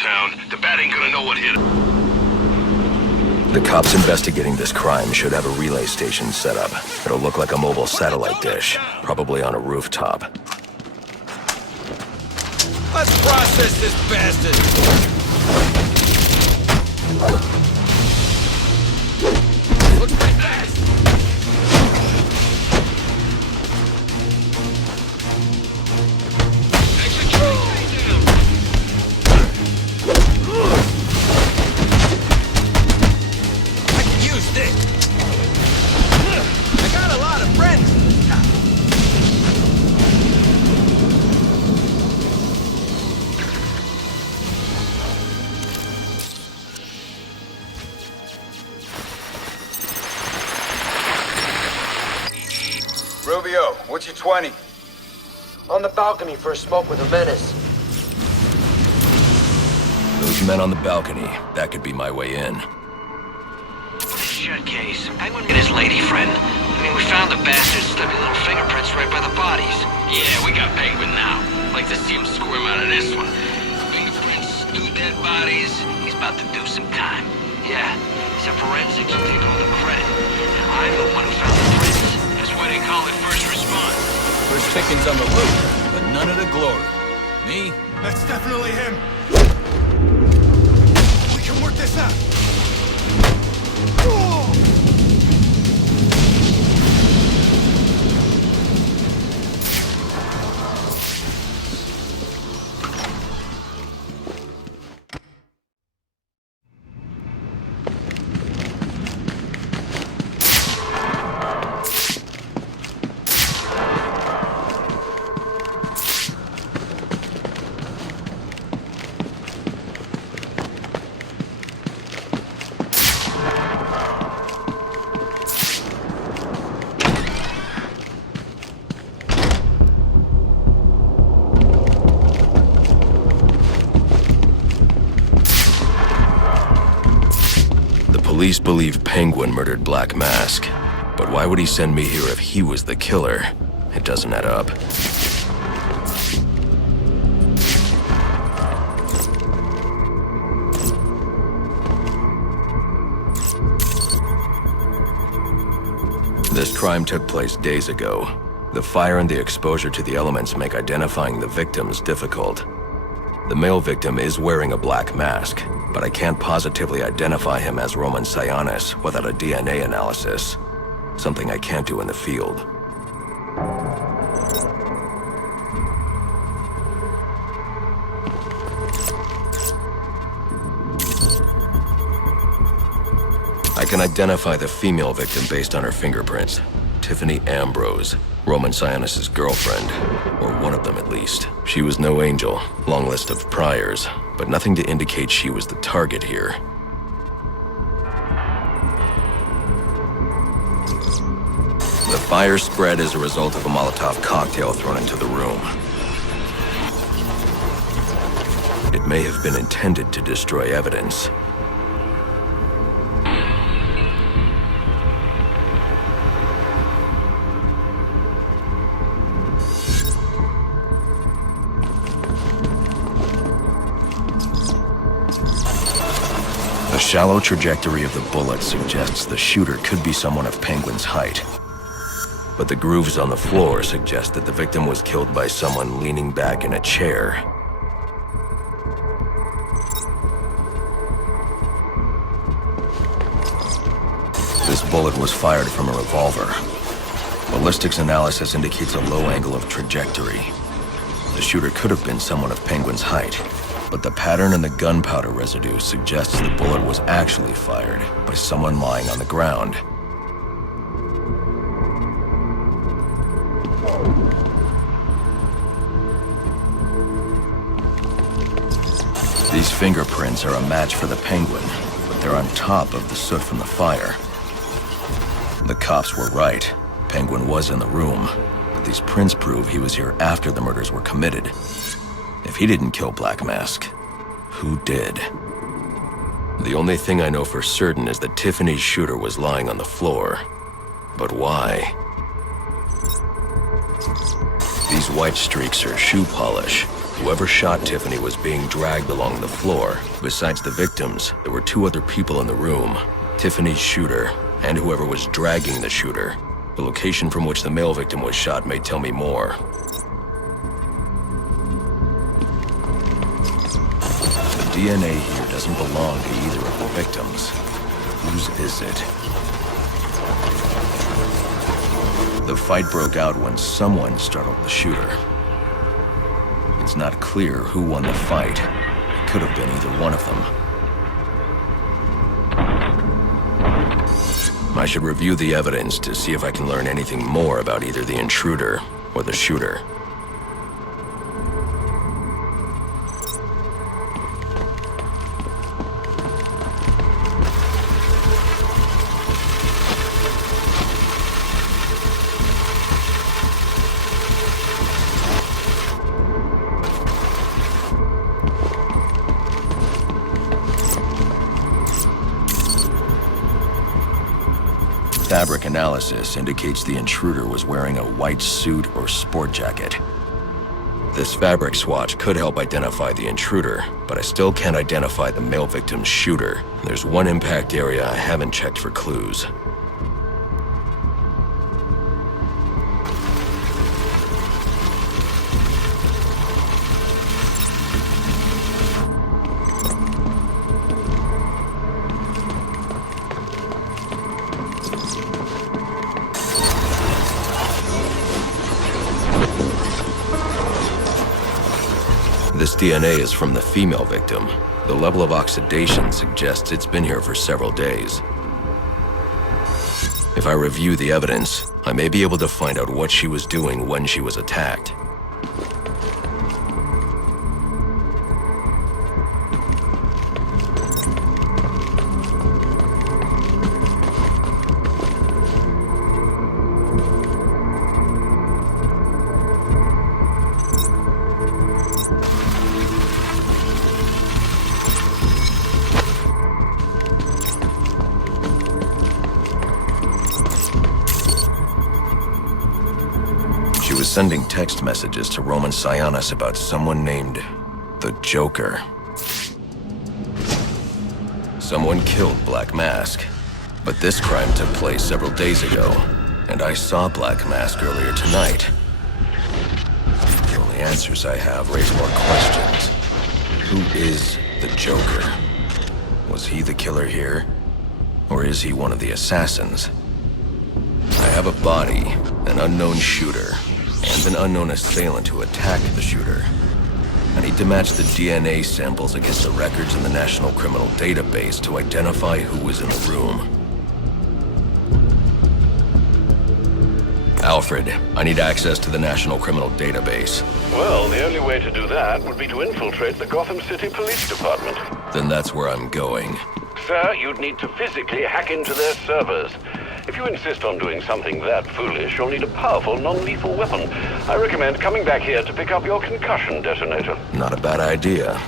town. The bat ain't gonna know what hit him. The cops investigating this crime should have a relay station set up. It'll look like a mobile satellite dish, probably on a rooftop. Let's process this bastard! Looks pretty fast! I can use this! I got a lot of friends in this town. Rubio, what's your 20? On the balcony for a smoke with a menace. Those men on the balcony, that could be my way in. Shut case. Penguin and his lady friend. I mean, we found the bastards stubbing little fingerprints right by the bodies. Yeah, we got Penguin now. Like to see him squirm out of this one. Fingerprints, 2 dead bodies. He's about to do some time. Yeah, except forensics will take all the credit. I'm the one who found the prints. That's why they call it first response. First pickings on the roof, but none of the glory. Me? That's definitely him. We can work this out. Police believe Penguin murdered Black Mask, but why would he send me here if he was the killer? It doesn't add up. This crime took place days ago. The fire and the exposure to the elements make identifying the victims difficult. The male victim is wearing a black mask, but I can't positively identify him as Roman Sionis without a DNA analysis. Something I can't do in the field. I can identify the female victim based on her fingerprints. Tiffany Ambrose, Roman Sionis' girlfriend, or one of them at least. She was no angel, long list of priors, but nothing to indicate she was the target here. The fire spread as a result of a Molotov cocktail thrown into the room. It may have been intended to destroy evidence. The shallow trajectory of the bullet suggests the shooter could be someone of Penguin's height. But the grooves on the floor suggest that the victim was killed by someone leaning back in a chair. This bullet was fired from a revolver. Ballistics analysis indicates a low angle of trajectory. The shooter could have been someone of Penguin's height, but the pattern in the gunpowder residue suggests the bullet was actually fired by someone lying on the ground. These fingerprints are a match for the Penguin, but they're on top of the soot from the fire. The cops were right. Penguin was in the room, but these prints prove he was here after the murders were committed. If he didn't kill Black Mask, who did? The only thing I know for certain is that Tiffany's shooter was lying on the floor. But why? These white streaks are shoe polish. Whoever shot Tiffany was being dragged along the floor. Besides the victims, there were 2 other people in the room. Tiffany's shooter, and whoever was dragging the shooter. The location from which the male victim was shot may tell me more. The DNA here doesn't belong to either of the victims. Whose is it? The fight broke out when someone startled the shooter. It's not clear who won the fight. It could have been either one of them. I should review the evidence to see if I can learn anything more about either the intruder or the shooter. Fabric analysis indicates the intruder was wearing a white suit or sport jacket. This fabric swatch could help identify the intruder, but I still can't identify the male victim's shooter. There's one impact area I haven't checked for clues. This DNA is from the female victim. The level of oxidation suggests it's been here for several days. If I review the evidence, I may be able to find out what she was doing when she was attacked. She was sending text messages to Roman Sionis about someone named the Joker. Someone killed Black Mask, but this crime took place several days ago, and I saw Black Mask earlier tonight. The only answers I have raise more questions. Who is the Joker? Was he the killer here? Or is he one of the assassins? I have a body, an unknown shooter, and an unknown assailant who attacked the shooter. I need to match the DNA samples against the records in the National Criminal Database to identify who was in the room. Alfred, I need access to the National Criminal Database. Well, the only way to do that would be to infiltrate the Gotham City Police Department. Then that's where I'm going. Sir, you'd need to physically hack into their servers. If you insist on doing something that foolish, you'll need a powerful, non-lethal weapon. I recommend coming back here to pick up your concussion detonator. Not a bad idea.